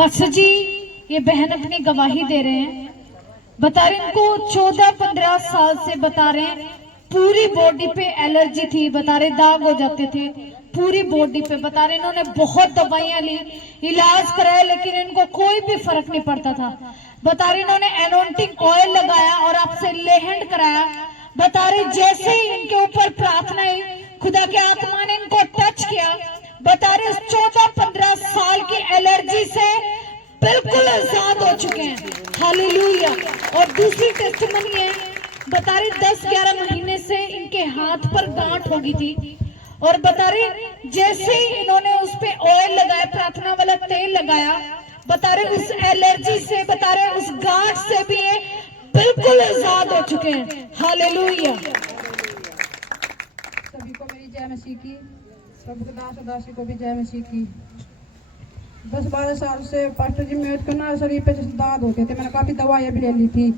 Pastor जी ये बहन अपनी गवाही दे रहे हैं, बता रहे इनको 14-15 साल से बता रहे हैं पूरी बॉडी पे एलर्जी थी, बता रहे दाग हो जाते थे पूरी बॉडी पे, बता रहे इन्होंने बहुत दवाइयां ली, इलाज कराया, लेकिन इनको कोई भी फर्क नहीं पड़ता था। बता रहे इन्होंने एनोंटिंग ऑयल लगाया और आपसे लेहंड कराया। बता रहे जैसे ही इनके ऊपर प्रार्थना हुई, खुदा के आत्मा ने इनको टच किया। बता रहे 14-15 साल की एलर्जी से बिल्कुल आजाद हो चुके हैं। हालेलुया। और दूसरी टेस्टिमनी है, बता रहे 10-11 महीने से इनके हाथ पर गांठ हो गई थी, और बता रहे जैसे ही इन्होंने उस पे ऑयल लगाया, प्रार्थना वाला तेल लगाया, बता रहे उस एलर्जी से, बता रहे उस गांठ से भी ये बिल्कुल आजाद हो चुके हैं। हालेलुया। सभी को मेरी जय मसीह की, सबके दास और दासी को भी जय मसीह की। 10-12 साल से पास्टर जी मेरे को ना शरीर पे जैसे दाद होते थे, मैंने काफी दवाइयाँ भी ले ली थी,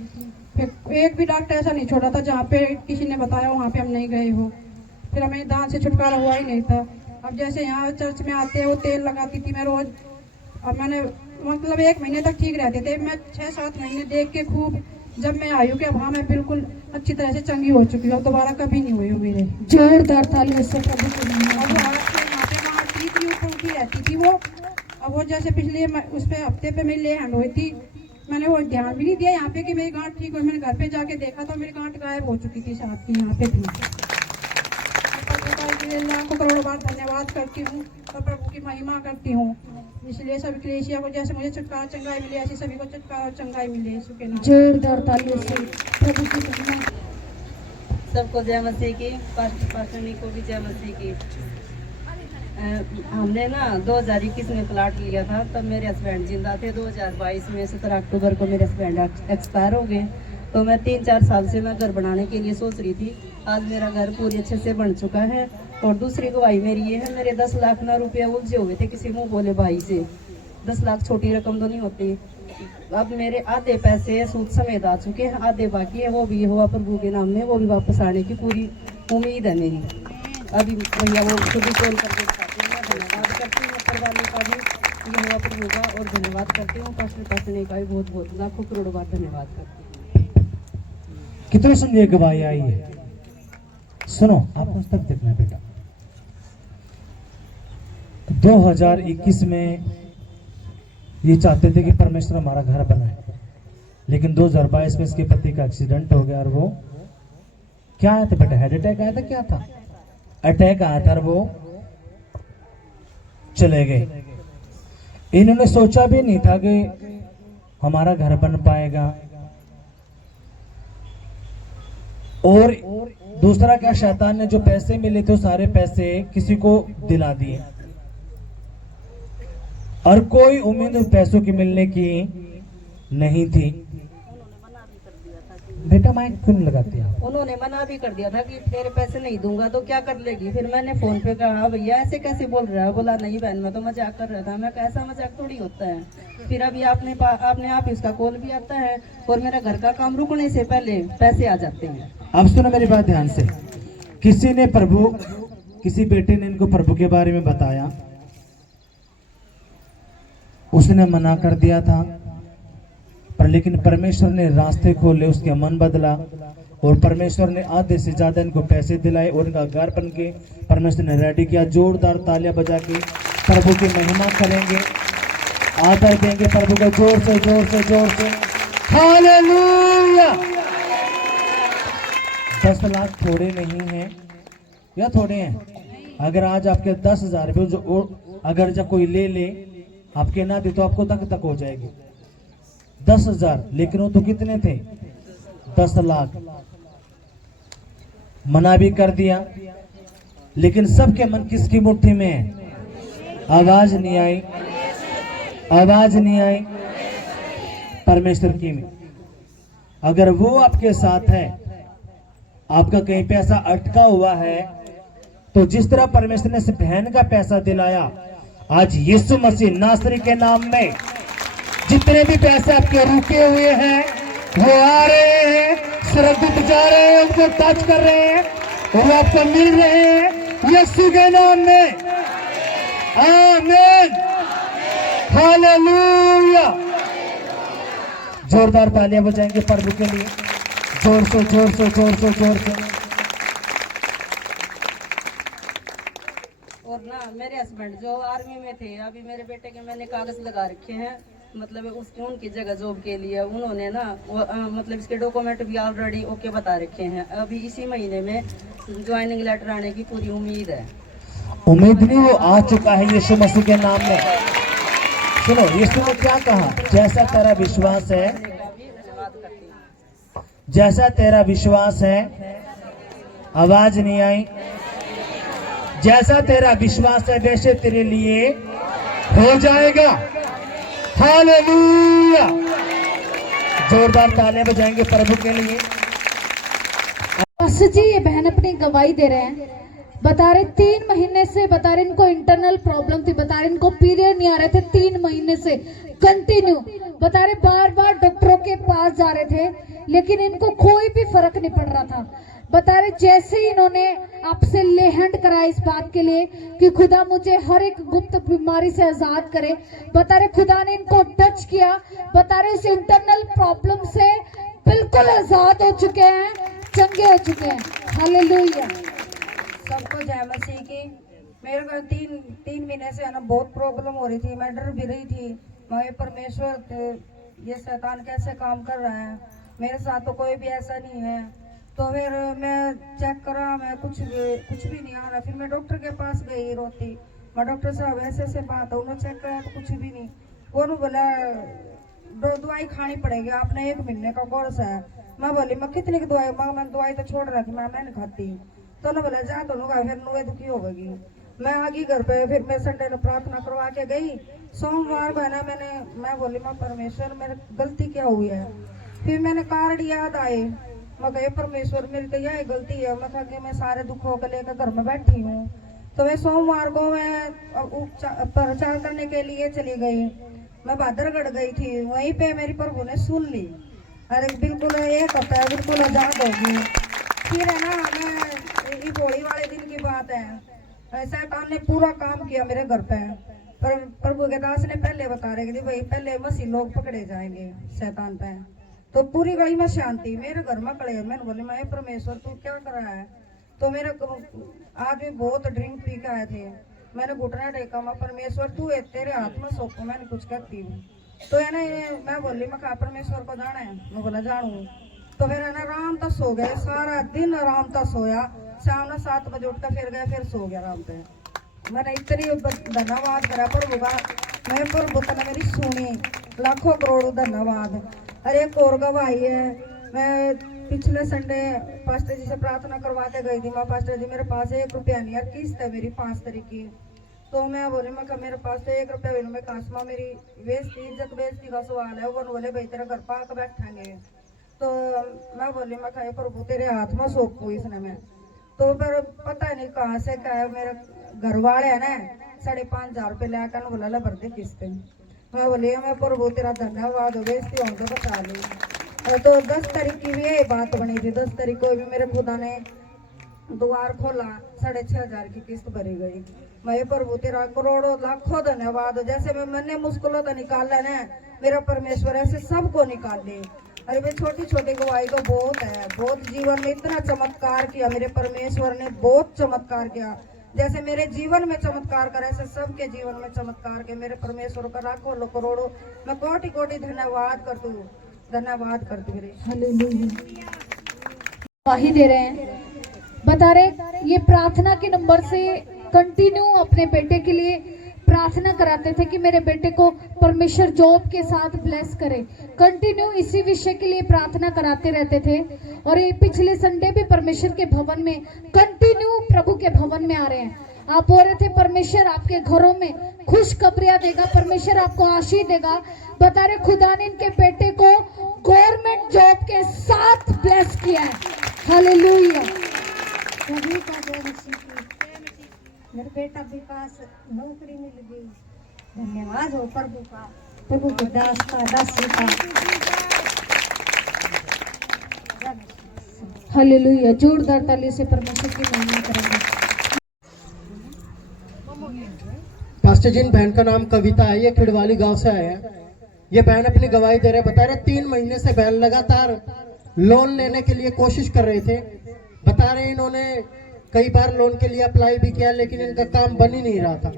फिर एक भी डॉक्टर ऐसा नहीं छोड़ा था जहाँ पे किसी ने बताया वहाँ पे हम नहीं गए हो, फिर हमें दांत से छुटकारा हुआ ही नहीं था। अब जैसे यहाँ चर्च में आते हैं वो तेल लगाती थी मैं रोज, अब मैंने मतलब 1 महीने तक ठीक रहते थे, मैं 6-7 महीने देख के खूब जब मैं आई हूँ कि अब हाँ मैं बिल्कुल अच्छी तरह से चंगी हो चुकी हूँ, दोबारा कभी नहीं हुई हूँ मेरे। जोरदार तालियों से प्रभु को अब यहाँ पे वहाँ ठीक ही ऊपर उठी रहती थी वो, अब वो जैसे पिछले उस पे हफ्ते पे मेरी ले हैंड हुई थी, मैंने वो ध्यान भी नहीं दिया यहाँ पे कि मेरी गांठ ठीक हुई, मैंने घर पे जाके देखा तो मेरी गांठ गायब हो चुकी थी, साथ की यहाँ पे थी। लाखों करोड़ों बार धन्यवाद करती हूँ और प्रभु की महिमा करती हूँ। इसलिए सभी कलीसिया को जैसे मुझे छुटकारा चंगाई मिले, ऐसे सभी को छुटकारा और चंगाई मिले यीशु के नाम। जोरदार तालियों से प्रभु की महिमा। सबको जय मसीह की, पास्टर को भी जय मसीह की। हमने ना 2021 में प्लाट लिया था, तब मेरे हस्बैंड जिंदा थे। 2022 में 17 अक्टूबर को मेरे हस्बैंड एक्सपायर हो गए, तो मैं 3-4 साल से मैं घर बनाने के लिए सोच रही थी। आज मेरा घर पूरी अच्छे से बन चुका है। और दूसरी गवाही मेरी ये है, मेरे 10 लाख ना रुपये उलझे हुए थे किसी मुंह बोले भाई से। 10 लाख छोटी रकम तो नहीं होती। अब मेरे आधे पैसे सूद समेत आ चुके हैं, आधे बाकी है, वो भी हुआ प्रभु के नाम में, वो भी वापस आने की पूरी उम्मीद है मेरी। अभी भैया वो खुद ही कॉल करके बताती हूँ। धन्यवाद करती हूँ ऊपर वाले का भी, ये हुआ प्रभु का, और धन्यवाद करती हूँ पास्टर का भी बहुत बहुत लाखों करोड़ों बार धन्यवाद करती हूँ। कितने सुनिए गवाही आई है, सुनो आप उस तक देखना बेटा। 2021 में ये चाहते थे कि परमेश्वर हमारा घर बनाए, लेकिन 2022 में इसके पति का एक्सीडेंट हो गया, और वो क्या आया था बेटा, हेड अटैक आया था, क्या था, अटैक आया था, और वो चले गए। इन्होंने सोचा भी नहीं था कि हमारा घर बन पाएगा। और दूसरा क्या, शैतान ने जो पैसे मिले थे सारे पैसे किसी को दिला दिए, और कोई उम्मीद उन पैसों की मिलने की नहीं थी। बेटा माइक क्यों नहीं लगाती आप? उन्होंने मना भी कर दिया था कि तेरे पैसे नहीं दूंगा तो क्या कर लेगी। फिर मैंने फोन पे कहा भैया ऐसे कैसे बोल रहा है, बोला नहीं बहन मैं तो मजाक कर रहा था। मैं कहा ऐसा मजाक थोड़ी होता है। फिर अभी आपने आप ही उसका कॉल भी आता है, और मेरा घर का काम रुकने से पहले पैसे आ जाते हैं। अब सुनो मेरी बात ध्यान से। किसी बेटे ने इनको प्रभु के बारे में बताया, उसने मना कर दिया था, पर लेकिन परमेश्वर ने रास्ते खोले, उसका मन बदला, और परमेश्वर ने आधे से ज्यादा इनको पैसे दिलाए, और इनका घर बन के परमेश्वर ने रेडी किया। जोरदार तालियां बजा के प्रभु की महिमा करेंगे, आदर देंगे प्रभु को, जोर से जोर से जोर से हालेलुया। 10 लाख थोड़े नहीं हैं, या थोड़े हैं? अगर आज आपके 10,000 रुपये जो अगर जब कोई ले ले आपके ना दे तो आपको तक हो जाएगी 10,000, लेकिन वो तो कितने थे, 10 लाख। मना भी कर दिया, लेकिन सबके मन किसकी मुट्ठी में है? आवाज नहीं आई, आवाज नहीं आई परमेश्वर की में। अगर वो आपके साथ है, आपका कहीं पैसा अटका हुआ है, तो जिस तरह परमेश्वर ने इस बहन का पैसा दिलाया, आज यीशु मसीह नासरी के नाम में जितने भी पैसे आपके रुके हुए हैं वो आ रहे हैं, स्वर्गदूत जा रहे हैं, उनको टच कर रहे हैं, वो आपको मिल रहे हैं यीशु के नाम में। आमीन। हालेलुया। जोरदार तालियां बजाएंगे प्रभु के लिए, जोर से जोर से जोर से जोर से। और ना मेरे हस्बैंड जो आर्मी में थे, अभी मेरे बेटे के मैंने कागज लगा रखे हैं, मतलब उसकी उनकी जगह जॉब के लिए उन्होंने ना मतलब इसके डॉक्यूमेंट भी ऑलरेडी ओके बता रखे हैं। अभी इसी महीने में ज्वाइनिंग लेटर आने की पूरी उम्मीद है। उम्मीद नहीं, वो आ चुका है यीशु मसीह के नाम में। सुनो यीशु ने क्या कहा, जैसा तेरा विश्वास है, का भी धन्यवाद करती हूँ। जैसा तेरा विश्वास है, आवाज नहीं आई, जैसा तेरा विश्वास है वैसे तेरे लिए हो जाएगा। हालेलुया। जोरदार तालियां बजाएंगे प्रभु के लिए। पास्टर जी ये बहन अपनी गवाही दे रहे हैं, बता रहे 3 महीने से, बता रहे इनको इंटरनल प्रॉब्लम थी, बता रहे इनको पीरियड नहीं आ रहे थे 3 महीने से कंटिन्यू, बता रहे बार बार डॉक्टरों के पास जा रहे थे लेकिन इनको कोई भी फर्क नहीं पड़ रहा था। बता रहे जैसे ही इन्होंने आपसे लेहंड करा इस बात के लिए कि खुदा मुझे हर एक गुप्त बीमारी से आजाद करे, बता रहे खुदा ने इनको टच किया, बता रहे इस इंटरनल प्रॉब्लम से बिल्कुल आजाद हो चुके हैं, चंगे हो चुके हैं। हालेलुया। सबको जय मसीह की। मेरे को तीन महीने से है ना बहुत प्रॉब्लम हो रही थी, मैं डर भी रही थी मैं परमेश्वर ये शैतान कैसे काम कर रहा है, मेरे साथ तो कोई भी ऐसा नहीं है। तो फिर मैं चेक करा, मैं कुछ भी नहीं आ रहा। फिर मैं डॉक्टर के पास गई रोती, मैं डॉक्टर साहब ऐसे बात है, उन्होंने चेक करा तो कुछ भी नहीं। उन्होंने बोला दवाई खानी पड़ेगी, आपने 1 महीने का कोर्स है। मैं बोली मैं कितनी की दवाई, मैं दवाई तो छोड़ रहा थी, मैं नहीं खाती। तो उन्होंने बोला जा तो लूंगा, फिर नुए दुखी होगी। मैं आ गई घर पे, फिर मैं संडे को प्रार्थना करवा के गई। सोमवार को है ना मैं बोली मैं परमेश्वर मेरी गलती क्या हुई है। फिर मैंने कार्ड याद आए, मैं कहे परमेश्वर मेरी तो यही गलती है, मैं कहा कि मैं सारे दुखों को लेकर घर में बैठी हूँ। तो मैं सोमवार को मैं प्रचार करने के लिए चली गई, मैं भादरगढ़ गई थी, वहीं पे मेरी प्रभु ने सुन ली। अरे बिल्कुल 1 हफ्ता बिल्कुल आजाद होगी। फिर है ना मैं होली वाले दिन की बात है, शैतान ने पूरा काम किया मेरे घर पे, पर प्रभु के दास ने पहले बता रहे कि भाई पहले मसीह लोग पकड़े जाएंगे शैतान पे। तो पूरी गली में शांति, मेरे घर में खड़े। मैंने बोले मैं परमेश्वर तू क्या कर रहा है। तो मेरे आदमी बहुत ड्रिंक पी के आए थे, मैंने घुटना टेका, मैं परमेश्वर तू है तेरे हाथ में सौंपू, मैंने कुछ कहती हूँ। तो है ना मैं बोली मैं कहा परमेश्वर को जाना है, मैं बोला जानू। तो फिर है ना आराम तक सो गए, सारा दिन आराम तक सोया, शाम में 7 बजे उठकर फिर गए, फिर सो गया आराम पे। मैंने इतनी धन्यवाद करा प्रभु का, मैं प्रभु ने मेरी सुनी, लाखों करोड़ों धन्यवाद। अरे एक और गवाही है, मैं पिछले संडे पास्टर जी से प्रार्थना करवाते गई थी। मैं पास्टर जी मेरे पास 1 रुपया नहीं है, किस्त है मेरी 5 तारीख की। तो मैं बोली मैं मेरे पास तो 1 रुपया भी नहीं, मैं काशमा मेरी इज्जत बेइज्जती का सवाल है। वो बोले भाई तेरा घर पाक बैठेंगे। तो मैं बोली मैं कहा प्रभु तेरे हाथ में सौंपू इसने मैं। तो फिर पता नहीं कहाँ से क्या है, मेरे घर वाले है ना 5,500 रुपये लेकर बोला ला भर दे किस्त। मैं बोली मैं प्रभु तेरा धन्यवाद हो, बेइज्जती हों तो बता ली। तो 10 तारीख की भी यही बात बनी थी, 10 तारीख को भी मेरे खुदा ने द्वार खोला, 6,500 की किस्त भरी गई। मैं प्रभु तेरा करोड़ों लाखों धन्यवाद हो, जैसे मैंने मुश्किलों तो निकाला ना मेरा परमेश्वर ऐसे सबको निकाल ले। अरे भाई छोटी छोटी गवाही तो बहुत है, बहुत जीवन में इतना चमत्कार किया मेरे परमेश्वर ने, बहुत चमत्कार किया। जैसे मेरे जीवन में चमत्कार करे ऐसे सबके जीवन में चमत्कार के मेरे परमेश्वर का लाखों करोड़ों मैं कोटि कोटि धन्यवाद करती हूँ, धन्यवाद करती हूँ। हालेलुया। गवाही दे रहे हैं, बता रहे ये प्रार्थना के नंबर से कंटिन्यू अपने बेटे के लिए प्रार्थना कराते थे कि मेरे बेटे को परमेश्वर जॉब के साथ ब्लेस करे। कंटिन्यू इसी विषय के लिए प्रार्थना कराते रहते थे। और ये पिछले संडे भी परमेश्वर के भवन में कंटिन्यू प्रभु के भवन में आ रहे हैं। आप बोल रहे थे परमेश्वर आपके घरों में खुशखबरियां देगा, परमेश्वर आपको आशीष देगा। बता रहे खुदा ने इनके बेटे को गवर्नमेंट जॉब के साथ ब्लेस किया है। हालेलुया। सभी का जय मसीह की। मेरे बेटा विकास नौकरी मिल गई, धन्यवाद हो प्रभु का, प्रभु के दास का, दासी का। हालेलुया। जोरदार ताली से परमेश्वर की महिमा करेंगे। पास्टर जी, इन बहन का नाम कविता है, ये खिड़वाली गांव से आए हैं। ये बहन अपनी गवाही दे रहे, बता रहे 3 महीने से बहन लगातार लोन लेने के लिए कोशिश कर रहे थे। बता रहे इन्होंने कई बार लोन के लिए अप्लाई भी किया, लेकिन इनका काम बन ही नहीं रहा था।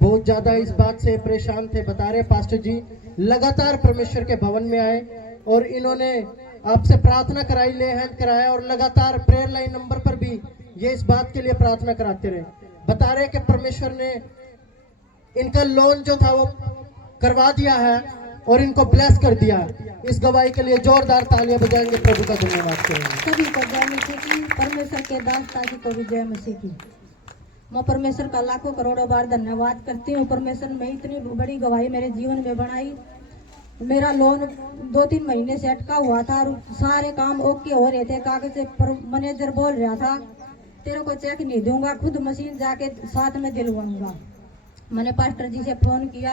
बहुत ज्यादा इस बात से परेशान थे। बता रहे पास्टर जी लगातार परमेश्वर के भवन में आए और इन्होंने आपसे प्रार्थना कराई, ले हैंड कराया, और लगातार प्रेयर लाइन नंबर पर भी ये इस बात के लिए प्रार्थना कराते रहे। बता रहे कि परमेश्वर ने इनका लोन जो था वो करवा दिया है और इनको ब्लेस कर दिया। इस गवाही के लिए जोरदार तालियां बजाएंगे, प्रभु का धन्यवाद करेंगे। सभी को जय मसीह की, परमेश्वर के दास ताकि को भी जय मसीह की। मैं परमेश्वर का लाखों करोड़ों बार धन्यवाद करती हूँ। परमेश्वर ने इतनी बड़ी गवाही मेरे जीवन में बनाई। मेरा लोन 2-3 महीने से अटका हुआ था और सारे काम ओके हो रहे थे, कागज से, पर मैनेजर बोल रहा था तेरे को चेक नहीं दूंगा, खुद मशीन जाके साथ में दिलवाऊंगा। मैंने पास्टर जी से फोन किया,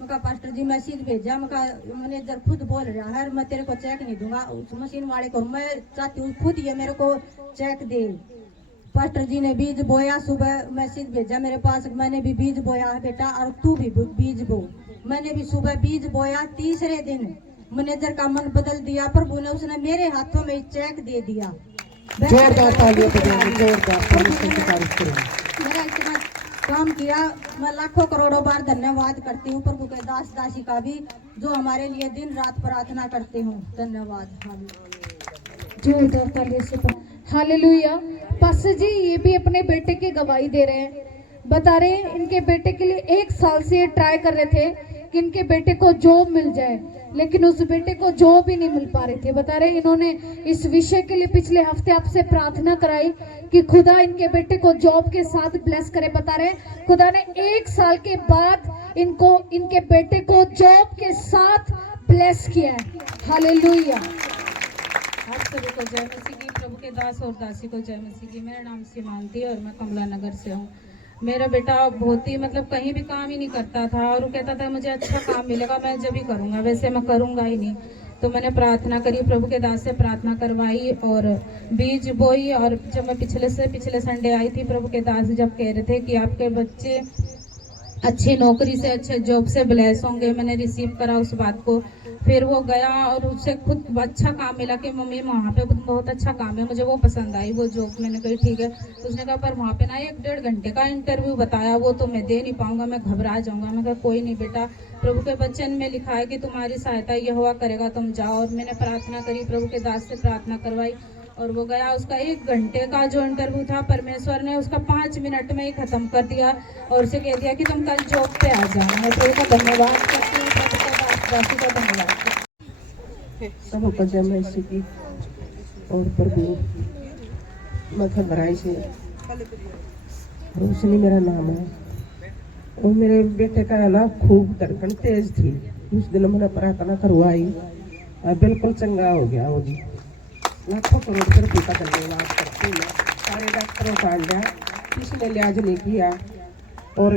मैं कहा पास्टर जी मैसेज भेजा, मैं कहा मैनेजर खुद बोल रहा है मैं तेरे को चेक नहीं दूंगा, उस मशीन वाले को मैं चाहती हूँ खुद ये मेरे को चेक दे। पास्टर जी ने बीज बोया, सुबह मैसेज भेजा मेरे पास, मैंने भी बीज बोया है बेटा और तू भी बीज बो। मैंने भी सुबह बीज बोया, तीसरे दिन मैनेजर का मन बदल दिया प्रभु ने, उसने मेरे हाथों में चेक दे दिया। जोरदार तालियां बजाएंगे, जोरदार परमेश्वर की तारीफ करेंगे। मेरा इतना काम किया, मैं लाखों करोड़ों बार धन्यवाद करती हूँ प्रभु के दास दासी का भी, जो हमारे लिए दिन रात प्रार्थना करते हूँ। धन्यवाद। जोरदार तालियों से हालेलुया। पास्टर जी ये भी अपने बेटे की गवाही दे रहे हैं। बता रहे हैं इनके बेटे के लिए 1 साल से ट्राई कर रहे थे कि इनके बेटे को जॉब मिल जाए, लेकिन उस बेटे को जॉब ही नहीं मिल पा रहे थे। बता रहे इन्होंने इस विषय के लिए पिछले हफ्ते आपसे प्रार्थना कराई कि खुदा इनके बेटे को जॉब के साथ ब्लेस करे। बता रहे खुदा ने 1 साल के बाद इनके बेटे को जॉब के साथ ब्लेस किया है। हालेलुया। आप सभी को जय मसीह की, प्रभु के दास और दासी को जय मसीह की। मेरा नाम सीमांती है और मैं कमला नगर से हूँ। मेरा बेटा बहुत ही कहीं भी काम ही नहीं करता था और वो कहता था मुझे अच्छा काम मिलेगा मैं जब ही करूँगा, वैसे मैं करूँगा ही नहीं। तो मैंने प्रार्थना करी, प्रभु के दास से प्रार्थना करवाई और बीज बोई। और जब मैं पिछले संडे आई थी, प्रभु के दास जब कह रहे थे कि आपके बच्चे अच्छी नौकरी से, अच्छे जॉब से ब्लेस होंगे, मैंने रिसीव करा उस बात को। फिर वो गया और उससे खुद अच्छा काम मिला कि मम्मी वहाँ पे बहुत अच्छा काम है, मुझे वो पसंद आई वो जॉब। मैंने कही ठीक है। तो उसने कहा पर वहाँ पे ना 1-1.5 घंटे का इंटरव्यू बताया, वो तो मैं दे नहीं पाऊंगा, मैं घबरा जाऊंगा। मैं कहा कोई नहीं बेटा, प्रभु के वचन में लिखा है कि तुम्हारी सहायता यहोवा करेगा, तुम जाओ। और मैंने प्रार्थना करी, प्रभु के दास से प्रार्थना करवाई और वो गया। उसका 1 घंटे का जो इंटरव्यू था, परमेश्वर ने उसका 5 मिनट में ही खत्म कर दिया और उसे कह दिया कि तुम कल जॉब पे आ जाओ। मैं प्रभु का धन्यवाद करती हूँ, प्रभु का दास दासी का धन्यवाद। सबको जय मसीह की। और प्रभु मैं खबराई से रोशनी मेरा नाम है और मेरे बेटे का है ना खूब धड़कन तेज थी। उस दिन मैंने प्रार्थना करवाई और बिल्कुल चंगा हो गया वो जी। लाखों करोड़ प्रभु का धन्यवाद करती हूँ। सारे डॉक्टरों का लिया, किसी ने लिहाज नहीं किया और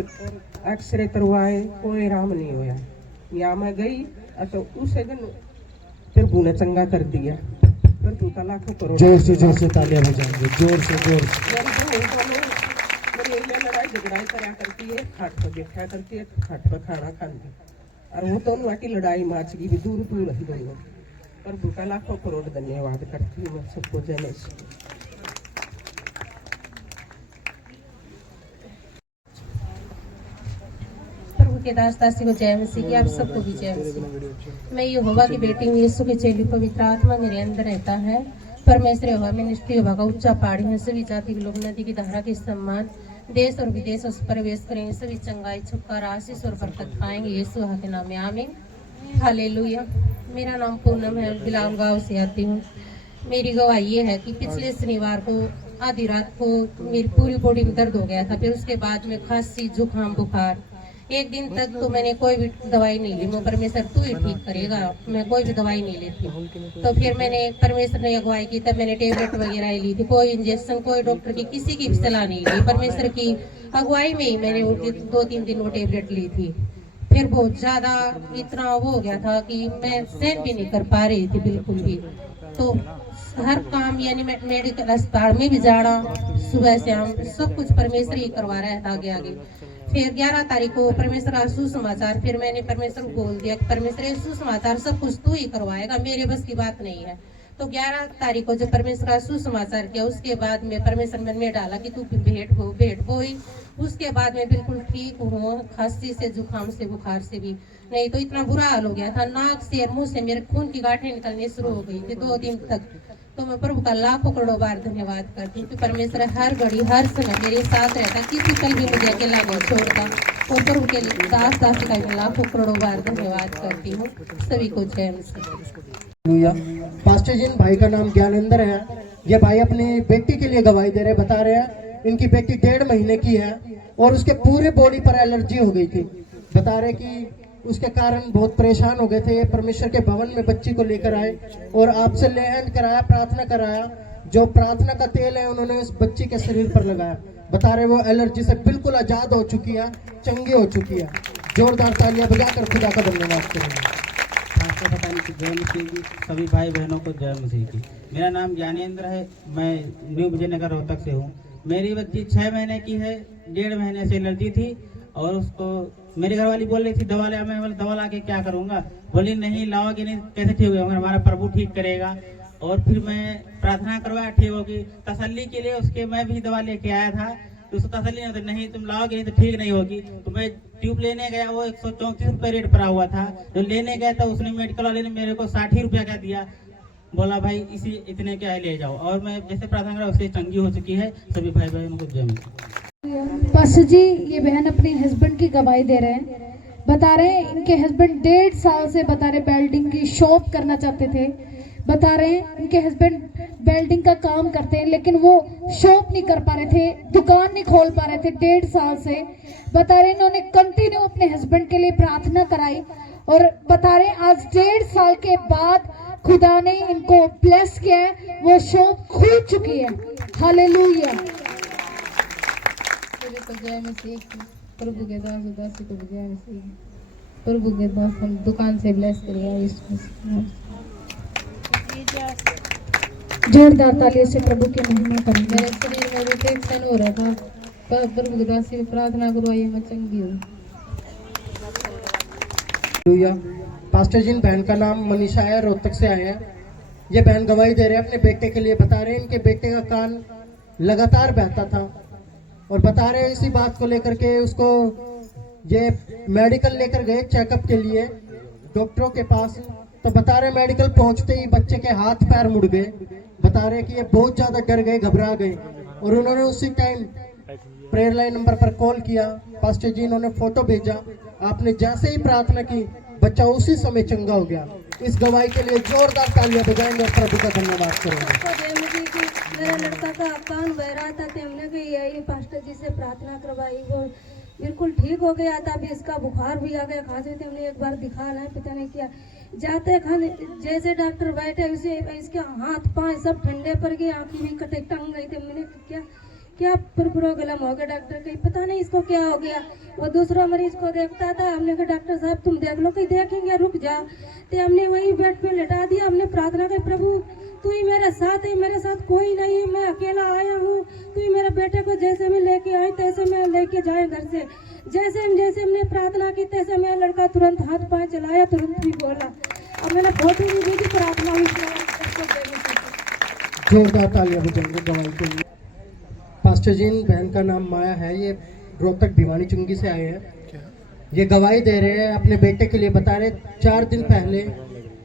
एक्सरे करवाए, कोई आराम नहीं हुआ। यहाँ मैं गई तो उसे दिन प्रभु ने चंगा कर दिया। प्रभु का लाखों करोड़। जोर से तालियां बजाएंगे, जोर से। लड़ाई झगड़ाई करा करती है, खाट पर बैठा करती है, खाट पर खाना खाती और वो दोनों वाकी लड़ाई माच की भी दूर ही दोनों। प्रभु का लाखों करोड़ धन्यवाद करती हूँ। मैं सबको जय मसीह। के दास दासी को जय मसीह की, आप सबको भी जय मसीह। मैं यहोवा की बेटी हूँ, यीशु के चेली, पवित्र आत्मा मेरे अंदर रहता है। परमेश्वर यहोवा मिनिस्ट्री यहोवा का उच्चा पहाड़ी है। सभी जाति के लोग नदी की धारा के सम्मान देश और विदेश उस प्रवेश करेंगे, सभी चंगाई छुटकारा आशीष और बरकत पाएंगे यीशु के नाम में, आमीन। हालेलुया। मेरा नाम पूनम है, बिलाल गाँव से आती हूँ। मेरी गवाही ये है कि पिछले शनिवार को आधी रात को मेरी पूरी बॉडी में दर्द हो गया था। फिर उसके बाद में खांसी, जुकाम, बुखार। 1 दिन तक तो मैंने कोई भी दवाई नहीं ली। मैं परमेश्वर तू ही ठीक करेगा, मैं कोई भी दवाई नहीं लेती। तो फिर मैंने परमेश्वर ने अगुवाई की, तब मैंने टेबलेट वगैरह ली थी। कोई इंजेक्शन, कोई डॉक्टर की किसी की भी सलाह नहीं ली। परमेश्वर की अगुवाई में ही मैंने 2-3 दिन वो टेबलेट ली थी। फिर बहुत ज्यादा इतना वो हो गया था कि मैं सहन भी नहीं कर पा रही थी बिल्कुल भी। तो हर काम यानी मेडिकल अस्पताल में भी जाना, सुबह शाम सब कुछ परमेश्वर ही करवा रहा है आगे आगे। फिर 11 तारीख को परमेश्वर आज सुसमाचार, फिर मैंने परमेश्वर को बोल दिया कि परमेश्वर ये सुसमाचार सब कुछ तू ही करवाएगा, मेरे बस की बात नहीं है। तो 11 तारीख को जब परमेश्वर आज सुसमाचार किया, उसके बाद में परमेश्वर मन में डाला कि तू भेंट बोई। उसके बाद में बिल्कुल ठीक हूँ, खांसी से, जुकाम से, बुखार से भी नहीं तो इतना बुरा हाल हो गया था, नाक से और मुंह से मेरे खून की गांठें निकलनी शुरू हो गई थी 2 दिन तक। तो मैं प्रभु का लाखों करोड़ों बार धन्यवाद करती हूँ कि परमेश्वर हर घड़ी हर समय मेरे साथ रहता, किसी पल भी मुझे अकेला नहीं छोड़ता। और प्रभु के लिए दास दासी का मैं लाखों करोड़ों बार धन्यवाद करती हूँ। सभी को जय मसीह। पास्टर जी, इन भाई का नाम ज्ञानेंद्र है। ये भाई अपनी बेटी के लिए गवाही दे रहे, बता रहे हैं इनकी बेटी 1.5 महीने की है और उसके पूरे बॉडी पर एलर्जी हो गई थी। बता रहे कि उसके कारण बहुत परेशान हो गए थे। परमेश्वर के भवन में बच्ची को लेकर आए और आपसे ले हैंड कराया, प्रार्थना कराया। जो प्रार्थना का तेल है उन्होंने उस बच्ची के शरीर पर लगाया। बता रहे वो एलर्जी से बिल्कुल आजाद हो चुकी है, चंगी हो चुकी है। जोरदार तालियां बजाकर खुदा का धन्यवाद करेंगे। आपको बताने की जय मसीह की, सभी भाई बहनों को जय मसीह की। मेरा नाम ज्ञानेंद्र है, मैं न्यू विजयनगर रोहतक से हूँ। मेरी बच्ची 6 महीने की है, 1.5 महीने से एलर्जी थी और उसको मेरी घरवाली बोल रही थी दवा ले। मैं बोला दवा ला के क्या करूँगा, बोली नहीं लाओगे नहीं कैसे ठीक होगा, हमारा प्रभु ठीक करेगा। और फिर मैं प्रार्थना करवाया, ठीक होगी। तसल्ली के लिए उसके मैं भी दवा लेके आया था, तो उसको तसल्ली नहीं, नहीं तुम लाओगे नहीं तो ठीक नहीं होगी। तो मैं ट्यूब लेने गया, वो 134 रुपये रेट पड़ा हुआ था। जो लेने गया था उसने मेडिकल वाले ने मेरे को 60 रुपया का दिया, बोला भाई इसी इतने क्या है ले जाओ। और मैं जैसे प्रार्थना करा उससे चंगी हो चुकी है। सभी भाई बहनों को जय मसीह। पास्टर जी, ये बहन अपने हस्बैंड की गवाही दे रहे हैं। बता रहे हैं इनके हस्बैंड 1.5 साल से बता रहे वेल्डिंग की शॉप करना चाहते थे। बता रहे हैं इनके हस्बैंड वेल्डिंग का काम करते हैं लेकिन वो शॉप नहीं कर पा रहे थे, दुकान नहीं खोल पा रहे थे 1.5 साल से। बता रहे इन्होंने कंटिन्यू अपने हस्बैंड के लिए प्रार्थना कराई और बता रहे आज 1.5 साल के बाद खुदा ने इनको ब्लेस किया है, वो शॉप खुल चुकी है। हालेलुया। जय मसीह की, प्रभु के दास दासी को जय मसीह। प्रभु के दास हम दुकान से ब्लेस करिए इसको। जोरदार तालियों से प्रभु की महिमा करें। मेरे शरीर में रिफ्लेक्शन हो रहा था, पर प्रभु के दासी की प्रार्थना करवाइए मैं चंगी हूँ। पास्टर जी, बहन का नाम मनीषा है, रोहतक से आए हैं। ये बहन गवाही दे रहे हैं अपने बेटे के लिए। बता रहे हैं इनके बेटे का कान लगातार बहता था और बता रहे हैं इसी बात को लेकर के उसको ये मेडिकल लेकर गए चेकअप के लिए डॉक्टरों के पास। तो बता रहे मेडिकल पहुंचते ही बच्चे के हाथ पैर मुड़ गए। बता रहे कि ये बहुत ज्यादा डर गए, घबरा गए और उन्होंने उसी टाइम प्रेयर लाइन नंबर पर कॉल किया। पास्टर जी इन्होंने फोटो भेजा, आपने जैसे ही प्रार्थना की बच्चा उसी समय चंगा हो गया। इस गवाही के लिए जोरदार तालियां बजाएंगे और प्रभु का धन्यवाद करेंगे। मेरा लड़का का कान बह रहा था, हमने भी यही पास्टर जी से प्रार्थना करवाई, वो बिल्कुल ठीक हो गया था। अभी इसका बुखार भी आ गया, खांसी थी, हमने एक बार दिखा रहा है, पता नहीं क्या जाते खाने जैसे डॉक्टर बैठे उसे इसके हाथ पांव सब ठंडे पड़ गए, आंखें भी कटे टंग गई थी। मैंने क्या क्या प्रॉब्लम हो गया, डॉक्टर कहीं पता नहीं इसको क्या हो गया। वो दूसरा मरीज को देखता था, हमने कहा डॉक्टर साहब तुम देख लो, कहीं देखेंगे रुक जा। तो हमने वही बेड पे लेटा दिया, हमने प्रार्थना की प्रभु तू ही मेरे साथ है, मेरे साथ कोई नहीं है, मैं अकेला आया हूँ, तू ही मेरे बेटे को जैसे मैं लेके आई तैसे मैं लेके जाए घर से। जैसे हमने प्रार्थना की तैसे मेरा लड़का तुरंत हाथ पाँव चलाया, तुरंत भी बोला। अब मैंने फोटो भी भेजी, प्रार्थना हुई। जोरदार तालियां बजाएंगे गवाही के लिए। पास्टर जी बहन का नाम माया है, ये रोहतक भिवानी चुंगी से आए हैं। ये गवाही दे रहे हैं अपने बेटे के लिए। बता रहे 4 दिन पहले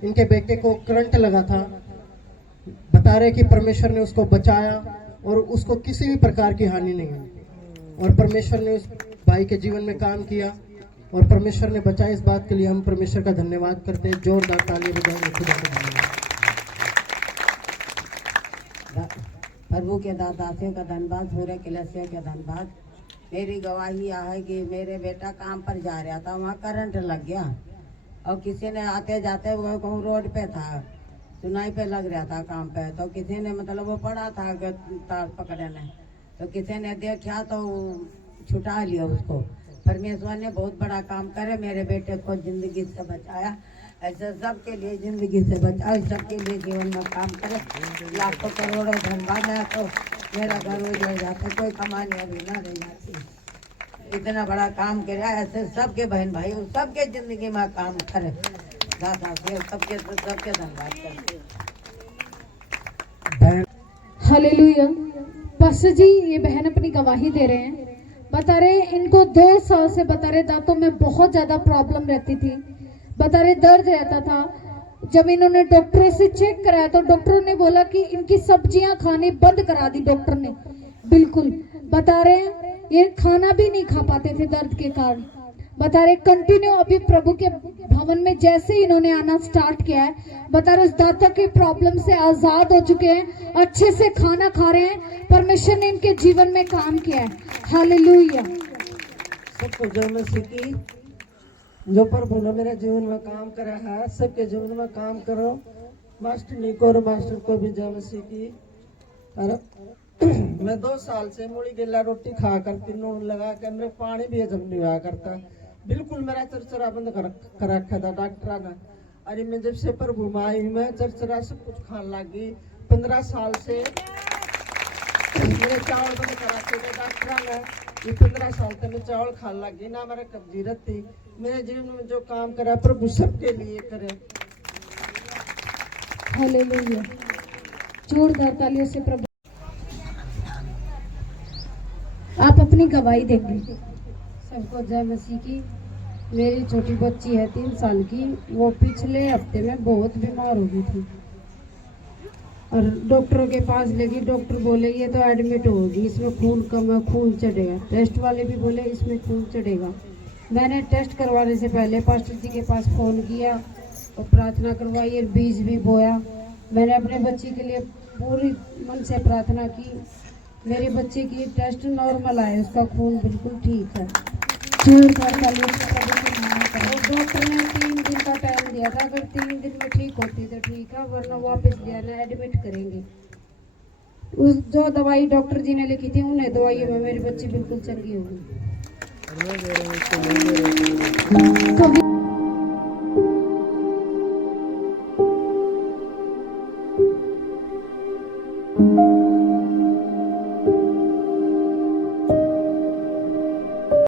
इनके बेटे को करंट लगा था। बता रहे कि परमेश्वर ने उसको बचाया और उसको किसी भी प्रकार की हानि नहीं हुई और परमेश्वर ने उस भाई के जीवन में काम किया और परमेश्वर ने बचाया। इस बात के लिए हम परमेश्वर का धन्यवाद करते हैं। जोरदार ताली बजाएंगे खुदा का धन्यवाद। प्रभु के दासियों का धन्यवाद, पूरे कलीसिया का धन्यवाद। मेरी गवाही यह है कि मेरे बेटा काम पर जा रहा था, वहाँ करंट लग गया और किसी ने आते जाते वो कहूँ रोड पे था, सुनाई पे लग रहा था काम पे, तो किसी ने मतलब वो पड़ा था तार पकड़ने, तो किसी ने देखा तो छुटा लिया उसको। परमेश्वर ने बहुत बड़ा काम करे, मेरे बेटे को जिंदगी से बचाया। ऐसे सबके लिए जिंदगी से बचाओ, सबके लिए जीवन में काम करे। लाखों करोड़ों धन्यवाद है तो मेरा घर उजड़ जाता, कोई कमाने अभी ना रह जाती। इतना बड़ा काम किया, ऐसे सबके बहन भाई और सबके जिंदगी में काम करे दादा से सबके धन्यवाद करते हैं। हालेलुया। पास्टर जी ये बहन अपनी गवाही दे रहे हैं, बता रहे इनको 2 साल से बता रहे दांतों में बहुत ज्यादा प्रॉब्लम रहती थी, बता रहे दर्द रहता था। जब इन्होंने डॉक्टरों से चेक कराया तो डॉक्टरों ने बोला कि इनकी सब्जियां खानी बंद करा दी डॉक्टर ने, बिल्कुल। बता रहे ये खाना भी नहीं खा पाते थे दर्द के कारण। बता रहे कंटिन्यू अभी प्रभु के भवन में जैसे ही इन्होंने आना स्टार्ट किया है, बता रहे उस दांतों के प्रॉब्लम से आजाद हो चुके हैं, अच्छे से खाना खा रहे हैं, परमेश्वर ने इनके जीवन में काम किया है। हालेलुया। सबको जय मसीह की। जो प्रभु ने मेरे जीवन में काम करा है, सबके जीवन में काम करो। मास्टर निको और मास्टर को भी जय मसीह की। और मैं 2 साल से मूड़ी गिल्ला रोटी खा करती, नून लगा कर, मेरे पानी भी हजम नहीं हुआ करता, बिल्कुल मेरा चरचरा बंद कर रखा था डॉक्टर ने। अरे मैं जब से प्रभु में आई हूँ, मैं चरचरा सब कुछ खाने लगी। 15 साल से मेरे चावल बंद कर रखे थे डॉक्टर ने। ये 15 साल तक मैं चावल खाने लगी, ना मेरा कब्जियत थी। मेरे जीवन में जो काम करा प्रभु सबके लिए करे। हालेलुया। जोरदार तालियों से प्रभु। आप अपनी गवाही देंगे। सबको जय मसीह की। मेरी छोटी बच्ची है 3 साल की, वो पिछले हफ्ते में बहुत बीमार हो गई थी और डॉक्टरों के पास ले गई। डॉक्टर बोले ये तो एडमिट होगी, इसमें खून कम है, खून चढ़ेगा। टेस्ट वाले भी बोले इसमें खून चढ़ेगा। मैंने टेस्ट करवाने से पहले पास्टर जी के पास फ़ोन किया और प्रार्थना करवाई और बीज भी बोया। मैंने अपने बच्ची के लिए पूरी मन से प्रार्थना की। मेरे बच्चे की टेस्ट नॉर्मल आए, उसका खून बिल्कुल ठीक है। डॉक्टर ने 3 दिन का टाइम दिया था, अगर 3 दिन में ठीक होती तो ठीक है, वरना वापस जाना, एडमिट करेंगे। उस जो दवाई डॉक्टर जी ने लिखी थी उन्हें दवाइयों में मेरी बच्ची बिल्कुल चंगी हो गई।